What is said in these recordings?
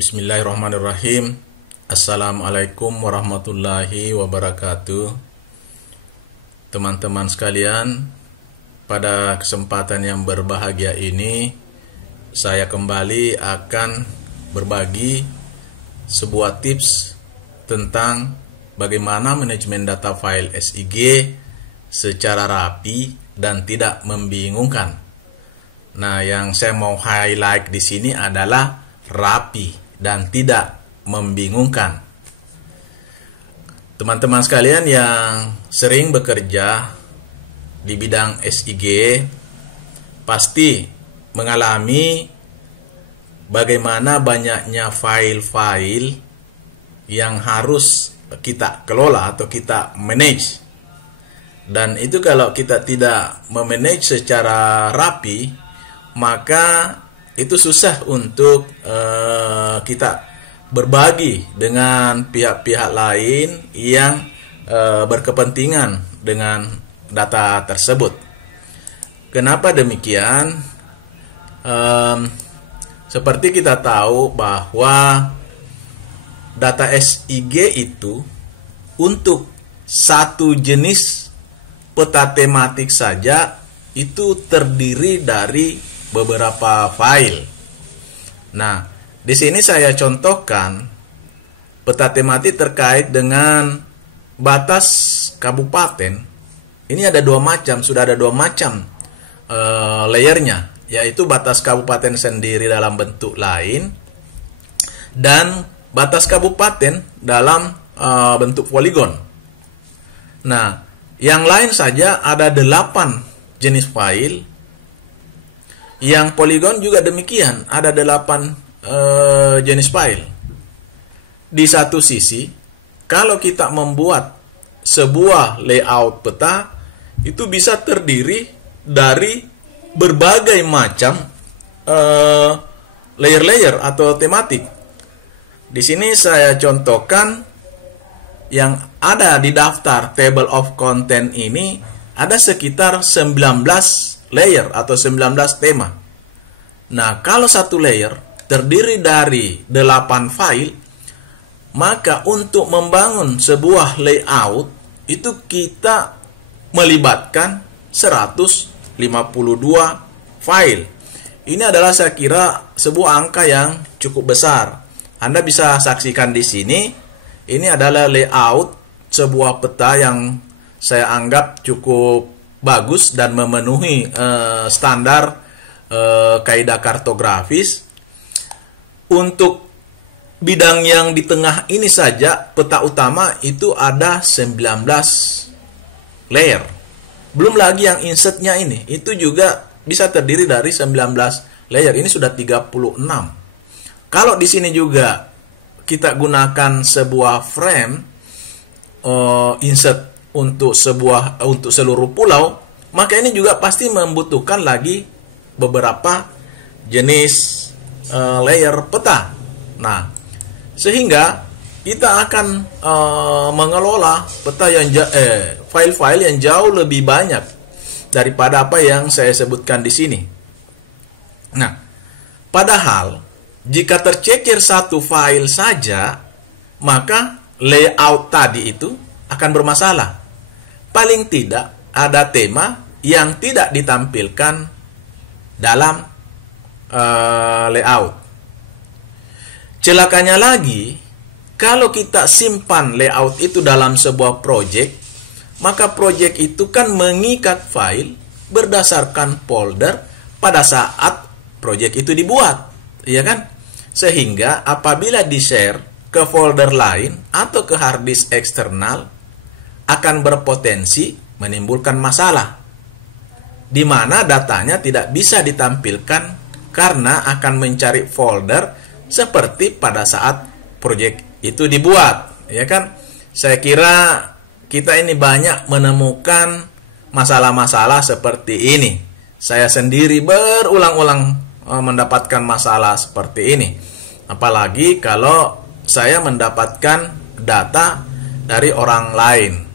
Bismillahirrahmanirrahim. Assalamualaikum warahmatullahi wabarakatuh. Teman-teman sekalian, pada kesempatan yang berbahagia ini saya kembali akan berbagi sebuah tips tentang bagaimana manajemen data file SIG secara rapi dan tidak membingungkan. Nah, yang saya mau highlight di sini adalah rapi dan tidak membingungkan. Teman-teman sekalian yang sering bekerja di bidang SIG pasti mengalami bagaimana banyaknya file-file yang harus kita kelola atau kita manage. Dan itu kalau kita tidak memanage secara rapi, maka itu susah untuk kita berbagi dengan pihak-pihak lain yang berkepentingan dengan data tersebut. Kenapa demikian? Seperti kita tahu bahwa data SIG itu untuk satu jenis peta tematik saja itu terdiri dari beberapa file. Nah, di sini saya contohkan peta tematik terkait dengan batas kabupaten. Ini ada dua macam, sudah ada dua macam layernya, yaitu batas kabupaten sendiri dalam bentuk lain dan batas kabupaten dalam bentuk poligon. Nah, yang lain saja ada 8 jenis file. Yang poligon juga demikian, ada 8 jenis file. Di satu sisi, kalau kita membuat sebuah layout peta, itu bisa terdiri dari berbagai macam layer-layer atau tematik. Di sini saya contohkan yang ada di daftar table of content ini ada sekitar 19 layer atau 19 tema. Nah, kalau satu layer terdiri dari 8 file, maka untuk membangun sebuah layout itu kita melibatkan 152 file. Ini adalah saya kira sebuah angka yang cukup besar. Anda bisa saksikan di sini, ini adalah layout sebuah peta yang saya anggap cukup bagus dan memenuhi standar kaidah kartografis. Untuk bidang yang di tengah ini saja, peta utama itu ada 19 layer. Belum lagi yang insertnya ini, itu juga bisa terdiri dari 19 layer. Ini sudah 36. Kalau di sini juga kita gunakan sebuah frame insert untuk seluruh pulau, maka ini juga pasti membutuhkan lagi beberapa jenis layer peta. Nah, sehingga kita akan mengelola peta yang file-file yang jauh lebih banyak daripada apa yang saya sebutkan di sini. Nah, padahal jika tercecer satu file saja, maka layout tadi itu akan bermasalah. Paling tidak ada tema yang tidak ditampilkan dalam layout. Celakanya lagi, kalau kita simpan layout itu dalam sebuah project, maka project itu kan mengikat file berdasarkan folder pada saat project itu dibuat, ya kan? Sehingga apabila di-share ke folder lain atau ke hard disk eksternal, akan berpotensi menimbulkan masalah, di mana datanya tidak bisa ditampilkan karena akan mencari folder seperti pada saat proyek itu dibuat, ya kan? Saya kira kita ini banyak menemukan masalah-masalah seperti ini. Saya sendiri berulang-ulang mendapatkan masalah seperti ini. Apalagi kalau saya mendapatkan data dari orang lain.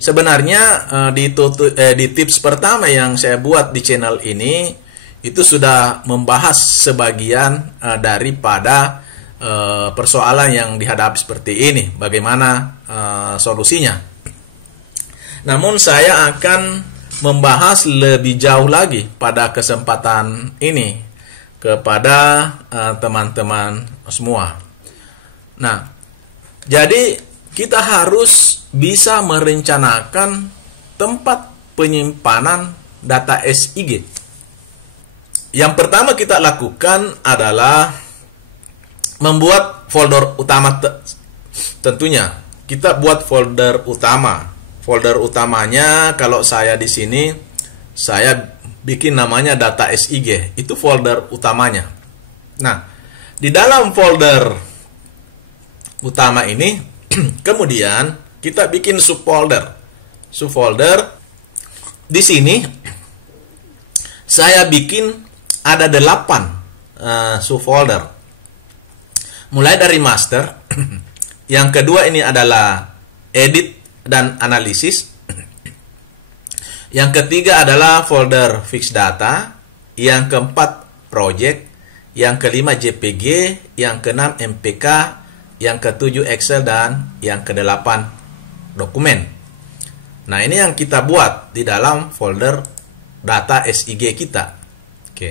Sebenarnya di tips pertama yang saya buat di channel ini itu sudah membahas sebagian daripada persoalan yang dihadapi seperti ini, bagaimana solusinya. Namun saya akan membahas lebih jauh lagi pada kesempatan ini kepada teman-teman semua. Nah, jadi kita harus bisa merencanakan tempat penyimpanan data SIG. Yang pertama kita lakukan adalah membuat folder utama. Tentunya kita buat folder utama. Folder utamanya kalau saya di sini saya bikin namanya data SIG. Itu folder utamanya. Nah, di dalam folder utama ini kemudian kita bikin subfolder. Subfolder di sini saya bikin ada 8 subfolder. Mulai dari master. Yang kedua ini adalah edit dan analisis. Yang ketiga adalah folder fix data. Yang keempat project. Yang kelima JPG. Yang keenam MPK. Yang ketujuh Excel dan yang kedelapan dokumen. Nah, ini yang kita buat di dalam folder data SIG kita. Oke.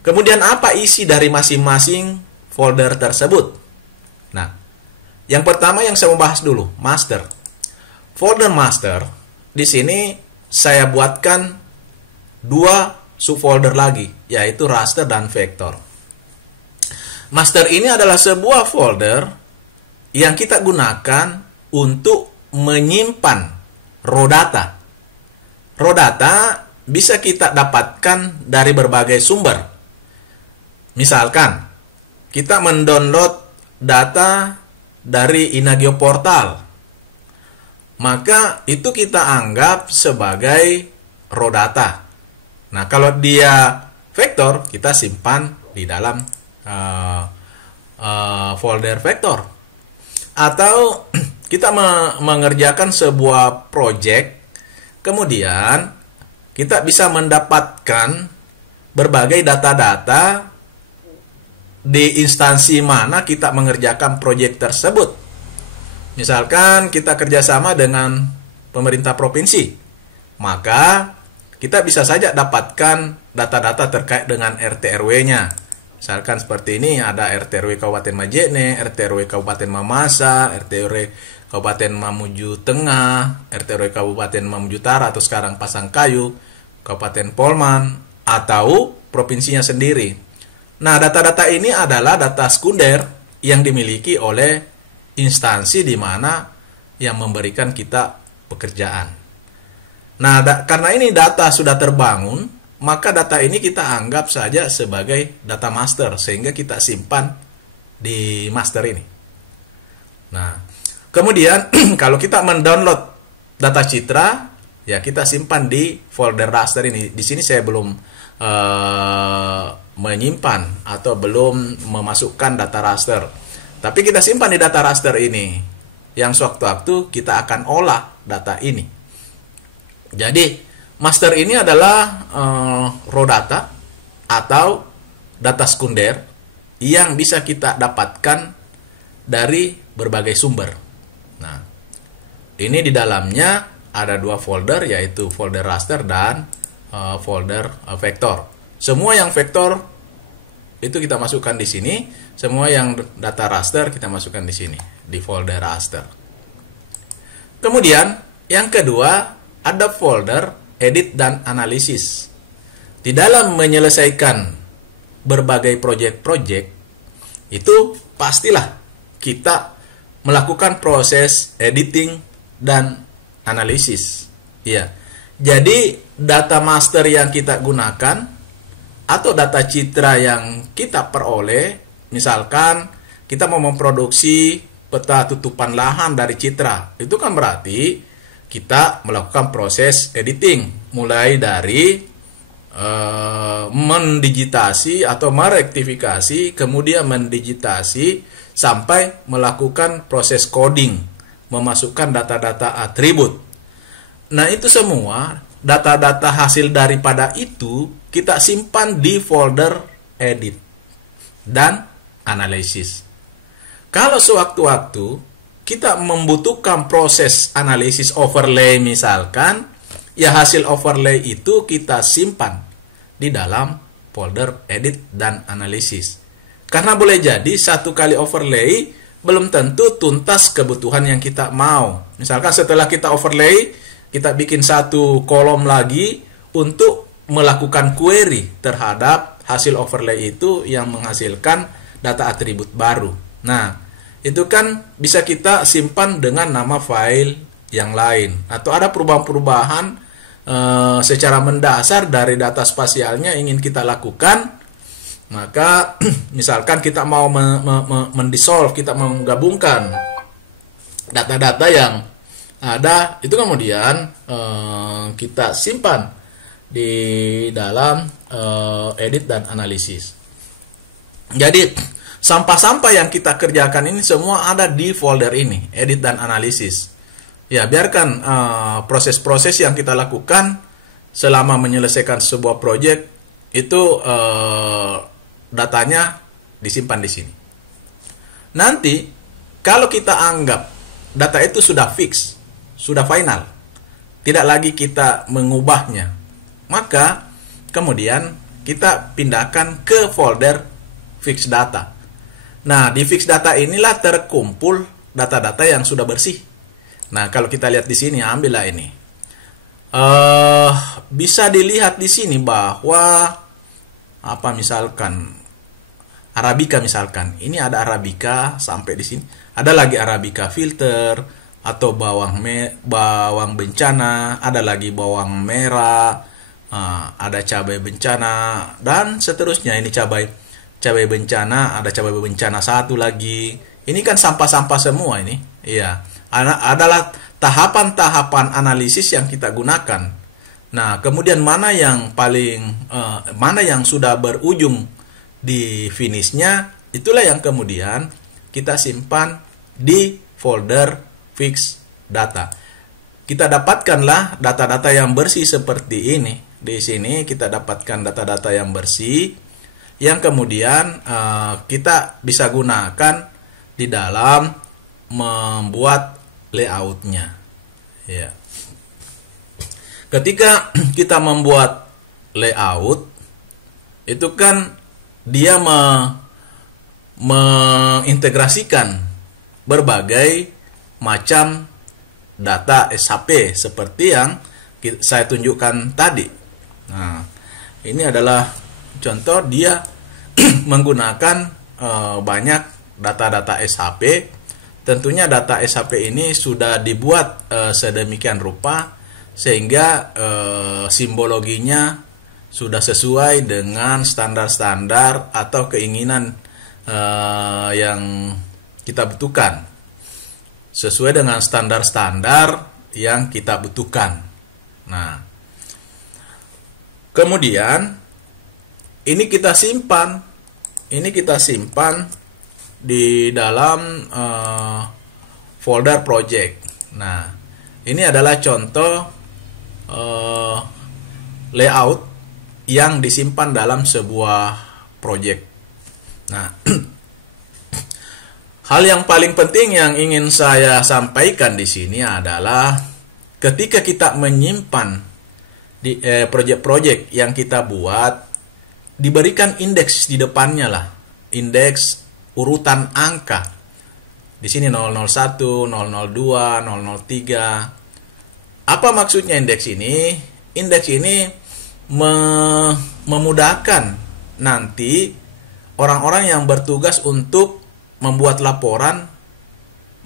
Kemudian apa isi dari masing-masing folder tersebut? Nah, yang pertama yang saya mau bahas dulu, master. Folder master, di sini saya buatkan 2 subfolder lagi, yaitu raster dan vektor. Master ini adalah sebuah folder yang kita gunakan untuk menyimpan raw data. Raw data bisa kita dapatkan dari berbagai sumber. Misalkan, kita mendownload data dari Inagio Portal. Maka itu kita anggap sebagai raw data. Nah, kalau dia vektor, kita simpan di dalam folder vektor. Atau kita mengerjakan sebuah project, kemudian kita bisa mendapatkan berbagai data-data di instansi mana kita mengerjakan proyek tersebut. Misalkan kita kerjasama dengan pemerintah provinsi, maka kita bisa saja dapatkan data-data terkait dengan RT RW-nya. Misalkan seperti ini, ada RT RW Kabupaten Majene, RT RW Kabupaten Mamasa, RT RW Kabupaten Mamuju Tengah, RT RW Kabupaten Mamuju Utara, atau sekarang Pasangkayu, Kabupaten Polman, atau provinsinya sendiri. Nah, data-data ini adalah data sekunder yang dimiliki oleh instansi di mana yang memberikan kita pekerjaan. Nah, karena ini data sudah terbangun, maka data ini kita anggap saja sebagai data master, sehingga kita simpan di master ini. Nah, kemudian kalau kita mendownload data citra, ya kita simpan di folder raster ini. Di sini saya belum menyimpan atau belum memasukkan data raster, tapi kita simpan di data raster ini, yang sewaktu-waktu kita akan olah data ini. Jadi master ini adalah raw data atau data sekunder yang bisa kita dapatkan dari berbagai sumber. Nah, ini di dalamnya ada 2 folder, yaitu folder raster dan folder vektor. Semua yang vektor itu kita masukkan di sini, semua yang data raster kita masukkan di sini, di folder raster. Kemudian yang kedua ada folder edit dan analisis. Di dalam menyelesaikan berbagai proyek-proyek itu pastilah kita melakukan proses editing dan analisis. Ya. Jadi data master yang kita gunakan atau data citra yang kita peroleh, misalkan kita mau memproduksi peta tutupan lahan dari citra, itu kan berarti kita melakukan proses editing, mulai dari mendigitasi atau merektifikasi, kemudian mendigitasi sampai melakukan proses coding, memasukkan data-data atribut. Nah, itu semua data-data hasil daripada itu kita simpan di folder edit dan analisis. Kalau sewaktu-waktu kita membutuhkan proses analisis overlay misalkan, ya hasil overlay itu kita simpan di dalam folder edit dan analisis. Karena boleh jadi satu kali overlay belum tentu tuntas kebutuhan yang kita mau. Misalkan setelah kita overlay, kita bikin satu kolom lagi untuk melakukan query terhadap hasil overlay itu yang menghasilkan data atribut baru. Nah, itu kan bisa kita simpan dengan nama file yang lain. Atau ada perubahan-perubahan secara mendasar dari data spasialnya ingin kita lakukan. Maka misalkan kita mau mendissolve, kita menggabungkan data-data yang ada, itu kemudian kita simpan di dalam edit dan analisis. Jadi sampah-sampah yang kita kerjakan ini semua ada di folder ini, edit dan analisis. Ya, biarkan proses-proses yang kita lakukan selama menyelesaikan sebuah project itu datanya disimpan di sini. Nanti kalau kita anggap data itu sudah fix, sudah final, tidak lagi kita mengubahnya, maka kemudian kita pindahkan ke folder fix data. Nah, di fix data inilah terkumpul data-data yang sudah bersih. Nah, kalau kita lihat di sini, ambillah ini. Bisa dilihat di sini bahwa misalkan Arabica misalkan. Ini ada Arabica sampai di sini. Ada lagi Arabica filter atau bawang bencana, ada lagi bawang merah, ada cabai bencana dan seterusnya. Ini cabai bencana, ada cabai bencana satu lagi. Ini kan sampah-sampah semua ini. Iya, adalah tahapan-tahapan analisis yang kita gunakan. Nah, kemudian mana yang sudah berujung di finishnya, itulah yang kemudian kita simpan di folder fix data. Kita dapatkanlah data-data yang bersih seperti ini. Di sini kita dapatkan data-data yang bersih yang kemudian kita bisa gunakan di dalam membuat layoutnya. Ya. Ketika kita membuat layout, itu kan dia mengintegrasikan berbagai macam data SHP seperti yang saya tunjukkan tadi. Nah, ini adalah contoh dia menggunakan banyak data-data SHP. Tentunya data SHP ini sudah dibuat sedemikian rupa sehingga simbologinya sudah sesuai dengan standar-standar atau keinginan yang kita butuhkan. Sesuai dengan standar-standar yang kita butuhkan. Nah, kemudian ini kita simpan di dalam folder project. Nah, ini adalah contoh layout yang disimpan dalam sebuah project. Nah, hal yang paling penting yang ingin saya sampaikan di sini adalah ketika kita menyimpan di project-project yang kita buat, diberikan indeks di depannya lah, indeks urutan angka. Di sini 001, 002, 003. Apa maksudnya indeks ini? Indeks ini memudahkan nanti orang-orang yang bertugas untuk membuat laporan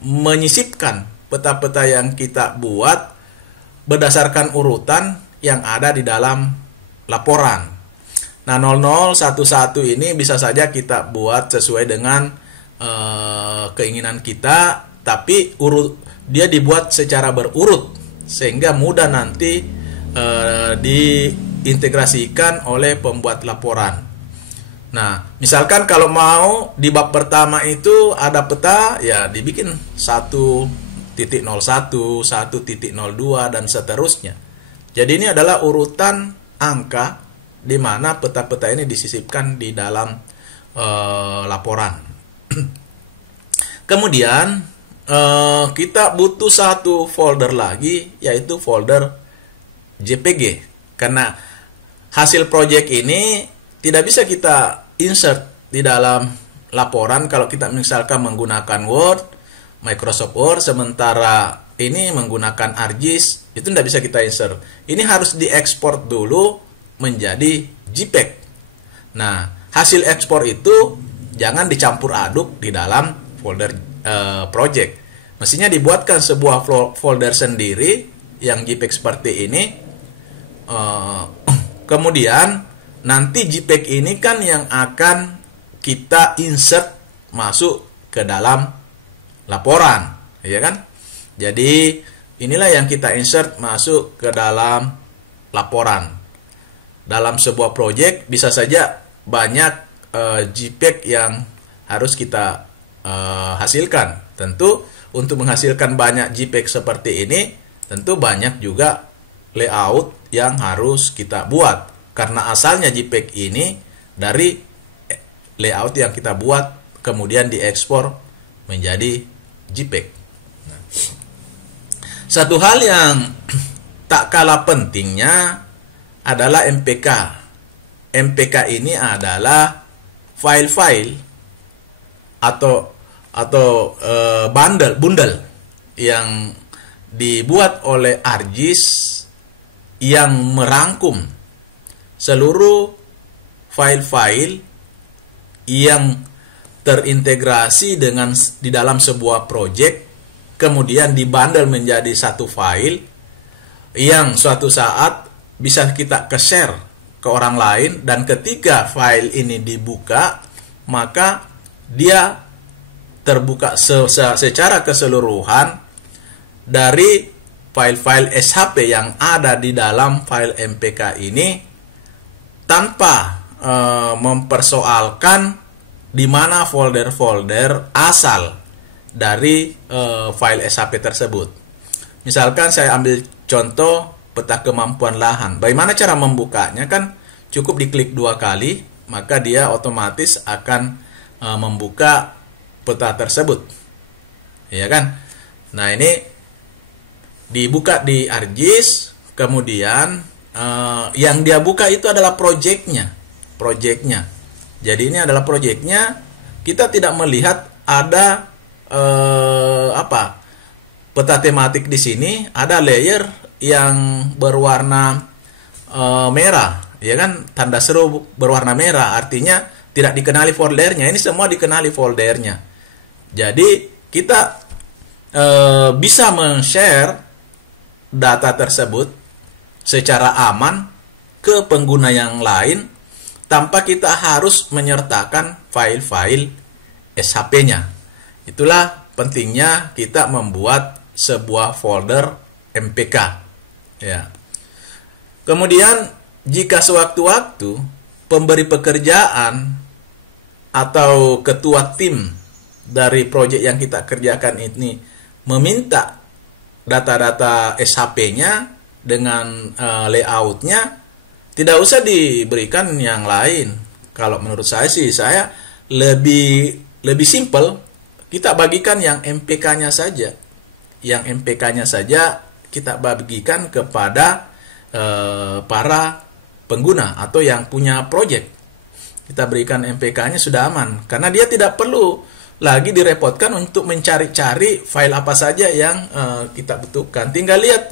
menyisipkan peta-peta yang kita buat berdasarkan urutan yang ada di dalam laporan. Nah, 0011 ini bisa saja kita buat sesuai dengan keinginan kita, tapi dia dibuat secara berurut sehingga mudah nanti diintegrasikan oleh pembuat laporan. Nah, misalkan kalau mau di bab pertama itu ada peta, ya dibikin 1.01, 1.02 dan seterusnya. Jadi ini adalah urutan angka di mana peta-peta ini disisipkan di dalam laporan. Kemudian kita butuh satu folder lagi, yaitu folder JPG. Karena hasil project ini tidak bisa kita insert di dalam laporan kalau kita misalkan menggunakan Word, Microsoft Word, sementara ini menggunakan ArcGIS, itu tidak bisa kita insert. Ini harus diekspor dulu menjadi JPEG. Nah, hasil ekspor itu jangan dicampur aduk di dalam folder project. Mestinya dibuatkan sebuah folder sendiri yang JPEG seperti ini. Kemudian nanti JPEG ini kan yang akan kita insert masuk ke dalam laporan, ya kan? Jadi inilah yang kita insert masuk ke dalam laporan. Dalam sebuah project bisa saja banyak JPEG yang harus kita hasilkan. Tentu untuk menghasilkan banyak JPEG seperti ini, tentu banyak juga layout yang harus kita buat. Karena asalnya JPEG ini dari layout yang kita buat kemudian diekspor menjadi JPEG. Satu hal yang tak kalah pentingnya adalah MPK. MPK ini adalah file-file atau bundle yang dibuat oleh ArcGIS yang merangkum seluruh file-file yang terintegrasi di dalam sebuah project, kemudian dibundle menjadi satu file yang suatu saat bisa kita share ke orang lain, dan ketika file ini dibuka maka dia terbuka secara keseluruhan dari file-file SHP yang ada di dalam file MPK ini tanpa mempersoalkan di mana folder-folder asal dari file SHP tersebut. Misalkan saya ambil contoh peta kemampuan lahan. Bagaimana cara membukanya? Kan cukup diklik 2 kali, maka dia otomatis akan membuka peta tersebut. Ya kan? Nah, ini dibuka di ArcGIS, kemudian yang dia buka itu adalah projectnya. Jadi ini adalah projectnya. Kita tidak melihat ada peta tematik di sini. Ada layer yang berwarna merah, ya kan? Tanda seru berwarna merah, artinya tidak dikenali foldernya. Ini semua dikenali foldernya. Jadi kita bisa men-share data tersebut secara aman ke pengguna yang lain tanpa kita harus menyertakan file-file SHP-nya. Itulah pentingnya kita membuat sebuah folder MPK. Ya. Kemudian jika sewaktu-waktu pemberi pekerjaan atau ketua tim dari proyek yang kita kerjakan ini meminta data-data SHP-nya dengan layout-nya, tidak usah diberikan yang lain. Kalau menurut saya sih, saya lebih simple, kita bagikan yang MPK-nya saja. Yang MPK-nya saja kita bagikan kepada para pengguna atau yang punya project. Kita berikan MPK-nya sudah aman, karena dia tidak perlu lagi direpotkan untuk mencari-cari file apa saja yang kita butuhkan. Tinggal lihat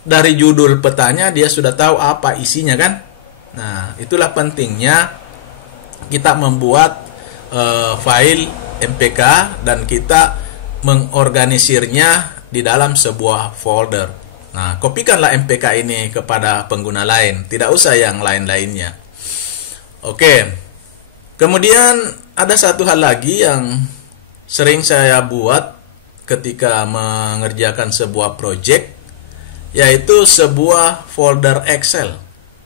dari judul petanya, dia sudah tahu apa isinya kan. Nah, itulah pentingnya kita membuat file MPK dan kita mengorganisirnya di dalam sebuah folder. Nah, kopikanlah MPK ini kepada pengguna lain, tidak usah yang lain-lainnya. Oke. Kemudian ada satu hal lagi yang sering saya buat ketika mengerjakan sebuah project, yaitu sebuah folder Excel.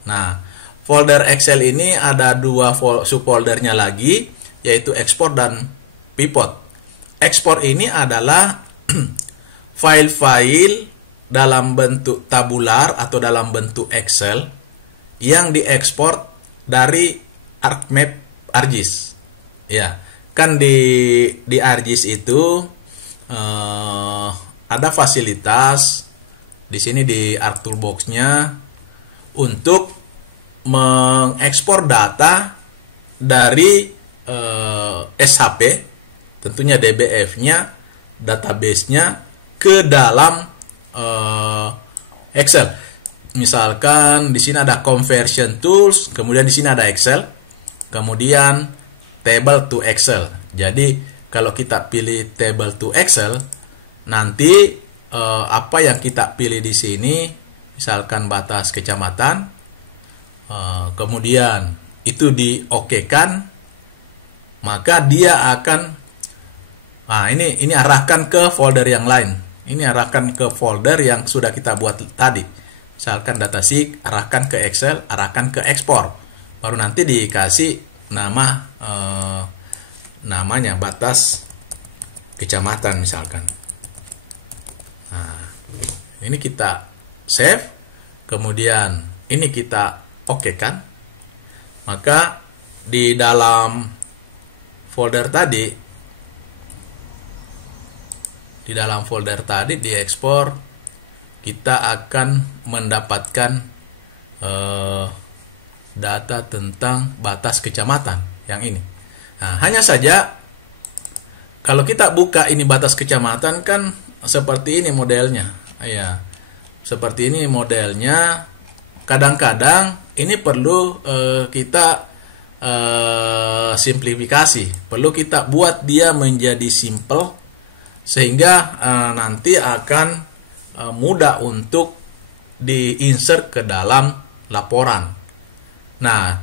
Nah, folder Excel ini ada 2 subfoldernya lagi, yaitu export dan pivot. Export ini adalah file-file dalam bentuk tabular atau dalam bentuk Excel yang diekspor dari ArcMap ArcGIS. Ya, kan di ArcGIS itu ada fasilitas di sini di ArcToolbox-nya untuk mengekspor data dari SHP, tentunya DBF-nya, database-nya ke dalam Excel. Misalkan di sini ada conversion tools, kemudian di sini ada Excel, kemudian table to Excel. Jadi kalau kita pilih table to Excel, nanti apa yang kita pilih di sini, misalkan batas kecamatan, kemudian itu di-okekan, maka dia akan ini arahkan ke folder yang lain. Ini arahkan ke folder yang sudah kita buat tadi. Misalkan datasheet, arahkan ke Excel, arahkan ke ekspor. Baru nanti dikasih nama namanya batas kecamatan misalkan. Nah, ini kita save, kemudian ini kita okekan. Maka di dalam folder tadi, diekspor, kita akan mendapatkan data tentang batas kecamatan yang ini. Nah, hanya saja kalau kita buka ini batas kecamatan kan seperti ini modelnya. Ya, seperti ini modelnya. Kadang-kadang ini perlu kita simplifikasi. Perlu kita buat dia menjadi simple sehingga nanti akan mudah untuk diinsert ke dalam laporan. Nah,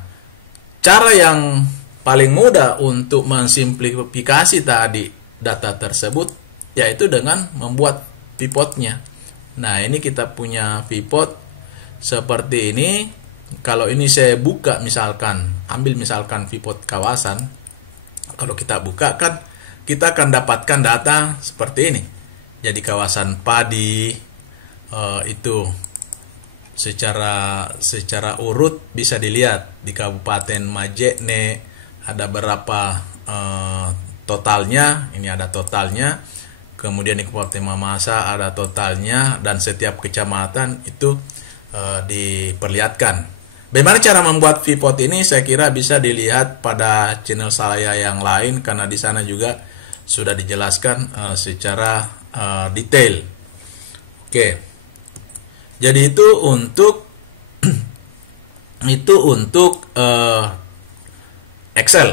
cara yang paling mudah untuk mensimplifikasi tadi data tersebut yaitu dengan membuat pivotnya. Nah, ini kita punya pivot seperti ini. Kalau ini saya buka misalkan, ambil misalkan pivot kawasan. Kalau kita buka kan kita akan dapatkan data seperti ini. Jadi kawasan padi itu secara urut bisa dilihat di Kabupaten Majene ada berapa totalnya. Ini ada totalnya. Kemudian di Kabupaten Mamasa ada totalnya, dan setiap kecamatan itu diperlihatkan. Bagaimana cara membuat pivot ini? Saya kira bisa dilihat pada channel saya yang lain karena di sana juga sudah dijelaskan secara detail. Oke. Jadi itu untuk Excel,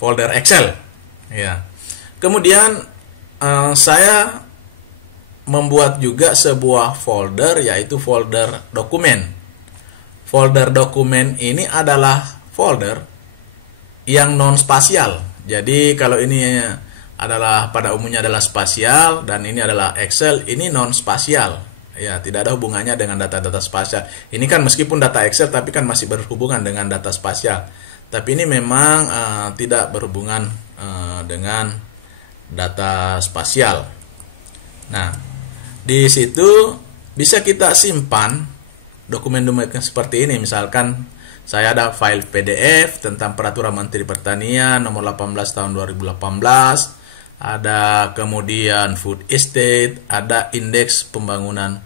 folder Excel. Ya. Kemudian saya membuat juga sebuah folder, yaitu folder dokumen. Folder dokumen ini adalah folder yang non spasial. Jadi kalau ini adalah pada umumnya adalah spasial dan ini adalah Excel, ini non spasial. Ya, tidak ada hubungannya dengan data-data spasial. Ini kan meskipun data Excel tapi kan masih berhubungan dengan data spasial. Tapi ini memang tidak berhubungan dengan data spasial. Nah, di situ bisa kita simpan dokumen-dokumen seperti ini. Misalkan saya ada file PDF tentang Peraturan Menteri Pertanian nomor 18 tahun 2018, ada kemudian food estate, ada indeks pembangunan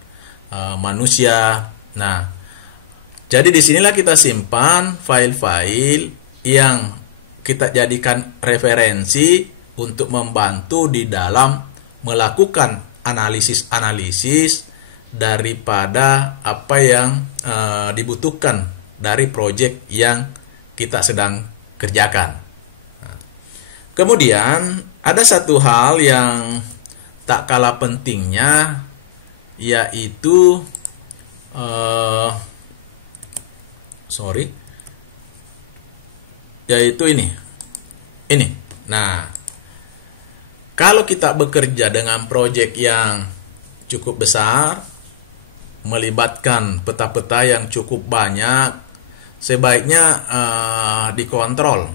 manusia. Nah, jadi disinilah kita simpan file-file yang kita jadikan referensi untuk membantu di dalam melakukan analisis daripada apa yang dibutuhkan dari proyek yang kita sedang kerjakan. Nah, kemudian ada satu hal yang tak kalah pentingnya, yaitu ini. Nah, kalau kita bekerja dengan proyek yang cukup besar, melibatkan peta-peta yang cukup banyak, sebaiknya dikontrol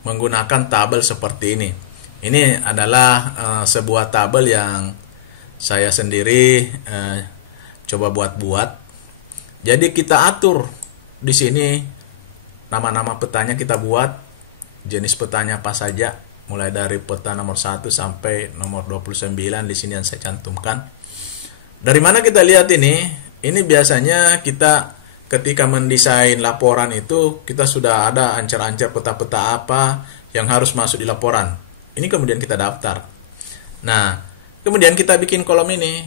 menggunakan tabel seperti ini. Ini adalah sebuah tabel yang saya sendiri coba buat-buat. Jadi kita atur di sini nama-nama petanya kita buat. jenis petanya apa saja, mulai dari peta nomor 1 sampai nomor 29 di sini yang saya cantumkan. Dari mana kita lihat ini? Ini biasanya kita ketika mendesain laporan itu kita sudah ada ancar-ancar peta-peta apa yang harus masuk di laporan. Ini kemudian kita daftar. Nah, kemudian kita bikin kolom ini.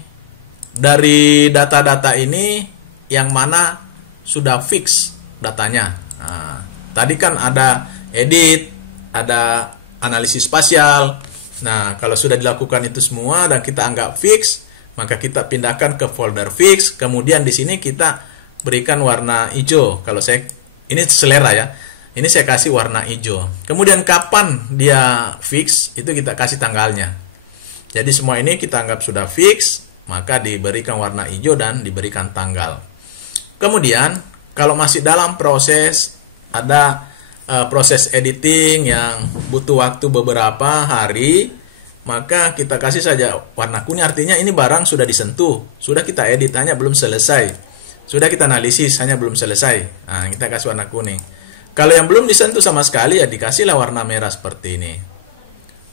Dari data-data ini yang mana sudah fix datanya. Nah, tadi kan ada edit, ada analisis spasial. Nah, kalau sudah dilakukan itu semua dan kita anggap fix, maka kita pindahkan ke folder fix. Kemudian di sini kita berikan warna hijau. Kalau saya ini selera ya. Ini saya kasih warna hijau. Kemudian kapan dia fix, itu kita kasih tanggalnya. Jadi semua ini kita anggap sudah fix, maka diberikan warna hijau dan diberikan tanggal. Kemudian kalau masih dalam proses, ada proses editing yang butuh waktu beberapa hari, maka kita kasih saja warna kuning, artinya ini barang sudah disentuh, sudah kita edit, hanya belum selesai, sudah kita analisis, hanya belum selesai. Nah, kita kasih warna kuning. Kalau yang belum disentuh sama sekali, ya dikasihlah warna merah seperti ini.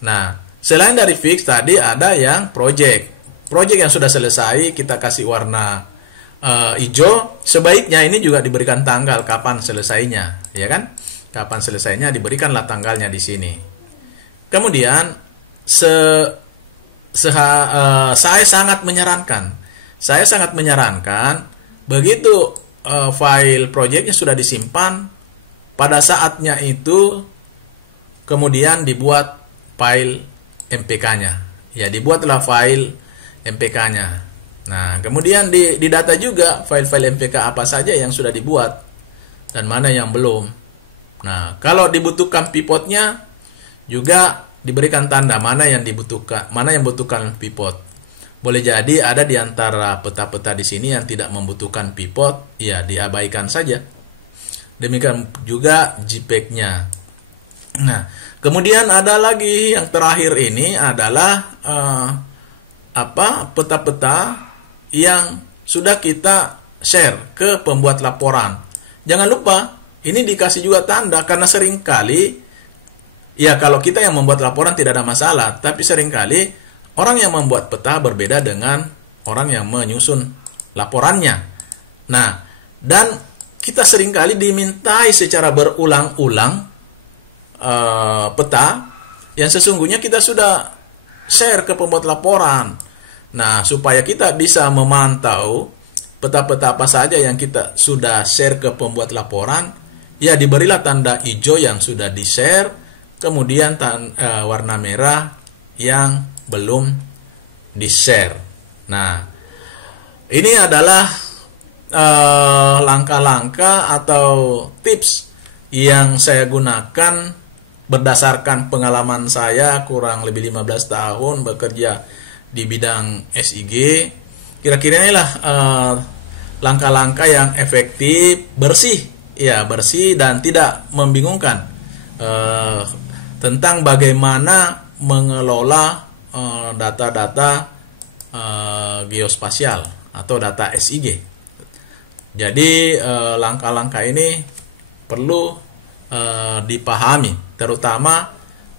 Nah, selain dari fix tadi ada yang project yang sudah selesai, kita kasih warna hijau. Sebaiknya ini juga diberikan tanggal kapan selesainya, ya kan? Kapan selesainya diberikanlah tanggalnya di sini. Kemudian saya sangat menyarankan begitu file projectnya sudah disimpan, pada saatnya itu kemudian dibuat file MPK-nya. Ya, dibuatlah file MPK-nya. Nah, kemudian di data juga file-file MPK apa saja yang sudah dibuat dan mana yang belum. Nah, kalau dibutuhkan pivotnya juga diberikan tanda mana yang membutuhkan pivot. Boleh jadi ada di antara peta-peta di sini yang tidak membutuhkan pivot, ya diabaikan saja. Demikian juga JPEG-nya. Nah, kemudian ada lagi yang terakhir ini adalah peta-peta yang sudah kita share ke pembuat laporan. Jangan lupa ini dikasih juga tanda, karena seringkali ya kalau kita yang membuat laporan tidak ada masalah, tapi seringkali orang yang membuat peta berbeda dengan orang yang menyusun laporannya. Nah, dan kita seringkali dimintai secara berulang-ulang peta yang sesungguhnya kita sudah share ke pembuat laporan. Nah, supaya kita bisa memantau peta-peta apa saja yang kita sudah share ke pembuat laporan, ya diberilah tanda hijau yang sudah di-share, kemudian warna merah yang belum di-share. Nah, ini adalah langkah-langkah atau tips yang saya gunakan berdasarkan pengalaman saya kurang lebih 15 tahun bekerja di bidang SIG. Kira-kira inilah langkah-langkah yang efektif, bersih dan tidak membingungkan tentang bagaimana mengelola data-data geospasial atau data SIG. Jadi langkah-langkah ini perlu dipahami, terutama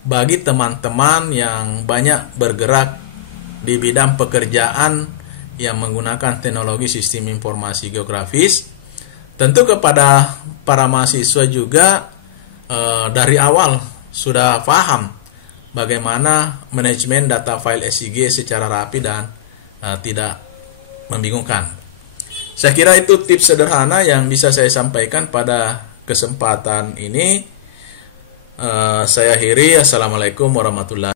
bagi teman-teman yang banyak bergerak di bidang pekerjaan yang menggunakan teknologi sistem informasi geografis. Tentu kepada para mahasiswa juga dari awal sudah paham bagaimana manajemen data file SIG secara rapi dan tidak membingungkan. Saya kira itu tips sederhana yang bisa saya sampaikan pada kesempatan ini. Saya akhiri. Assalamualaikum warahmatullahi wabarakatuh.